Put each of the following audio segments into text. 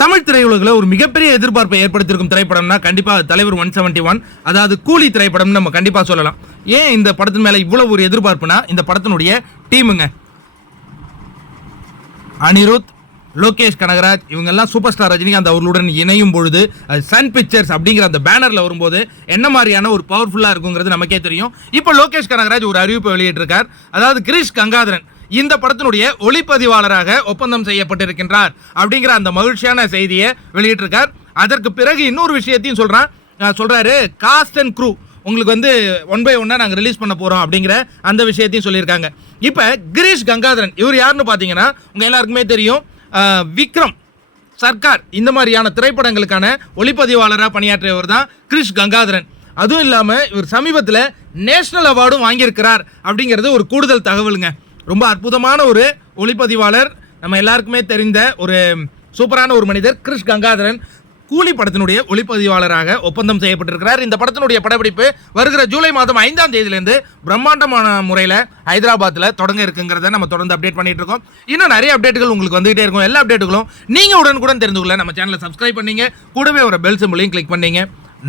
தமிழ் திரையுலகில் ஒரு மிகப்பெரிய எதிர்பார்ப்பை ஏற்படுத்தியிருக்கும் திரைப்படம்னா கண்டிப்பாக தலைவர் 171, அதாவது கூலி திரைப்படம் நம்ம கண்டிப்பாக சொல்லலாம். ஏன் இந்த படத்தின் மேலே இவ்வளவு ஒரு எதிர்பார்ப்புனா, இந்த படத்தினுடைய டீமுங்க, அனிருத், லோகேஷ் கனகராஜ், இவங்கெல்லாம் சூப்பர் ஸ்டார் ரஜினிகாந்த் அவர்களுடன் இணையும் பொழுது சன் பிக்சர்ஸ் அப்படிங்கிற அந்த பேனரில் வரும்போது என்ன மாதிரியான ஒரு பவர்ஃபுல்லாக இருக்குங்கிறது நமக்கே தெரியும். இப்போ லோகேஷ் கனகராஜ் ஒரு அறிவிப்பை வெளியிட்டிருக்கார். அதாவது கிரீஷ் கங்காதரன் இந்த படத்தினுடைய ஒளிப்பதிவாளராக ஒப்பந்தம் செய்யப்பட்டிருக்கின்றார் அப்படிங்கிற அந்த மகிழ்ச்சியான செய்தியை வெளியிட்டிருக்கார். அதற்கு பிறகு இன்னொரு விஷயத்தையும் சொல்றாரு, காஸ்ட் அண்ட் க்ரூ உங்களுக்கு வந்து 1 by 1 நாங்கள் ரிலீஸ் பண்ண போகிறோம் அப்படிங்கிற அந்த விஷயத்தையும் சொல்லியிருக்காங்க. இப்போ கிரீஷ் கங்காதரன் இவர் யாருன்னு பார்த்தீங்கன்னா உங்கள் எல்லாருக்குமே தெரியும், விக்ரம், சர்க்கார் இந்த மாதிரியான திரைப்படங்களுக்கான ஒளிப்பதிவாளராக பணியாற்றியவர் தான் கிரீஷ் கங்காதரன். அதுவும் இல்லாமல் இவர் சமீபத்தில் நேஷனல் அவார்டும் வாங்கியிருக்கிறார் அப்படிங்கிறது ஒரு கூடுதல் தகவலுங்க. ரொம்ப அற்புதமான ஒரு ஒளிப்பதிவாளர், நம்ம எல்லாருக்குமே தெரிந்த ஒரு சூப்பரான ஒரு மனிதர் கிரீஷ் கங்காதரன் கூலி படத்தினுடைய ஒளிப்பதிவாளராக ஒப்பந்தம் செய்யப்பட்டிருக்கிறார். இந்த படத்தினுடைய படப்பிடிப்பு வருகிற ஜூலை மாதம் 5ஆம் தேதியிலேருந்து பிரம்மாண்டமான முறையில் ஹைதராபாத்தில் தொடங்க இருக்குங்கிறத நம்ம தொடர்ந்து அப்டேட் பண்ணிட்டு இருக்கோம். இன்னும் நிறைய அப்டேட்டுகள் உங்களுக்கு வந்துகிட்டே இருக்கும். எல்லா அப்டேட்டுகளும் நீங்கள் உடனுக்குடன் தெரிந்து கொள்ள நம்ம சேனலை சப்ஸ்கிரைப் பண்ணீங்க, கூடவே ஒரு பெல் சிம்பிளையும் கிளிக் பண்ணீங்க.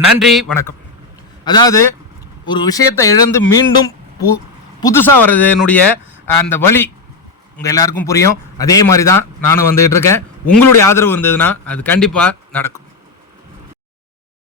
நன்றி, வணக்கம். அதாவது ஒரு விஷயத்தை இழந்து மீண்டும் புதுசாக வர்றதுனுடைய அந்த வழி உங்கள் எல்லாருக்கும் புரியும். அதே மாதிரி தான் நானும் வந்துகிட்டு இருக்கேன். உங்களுடைய ஆதரவு இருந்ததுன்னா அது கண்டிப்பாக நடக்கும்.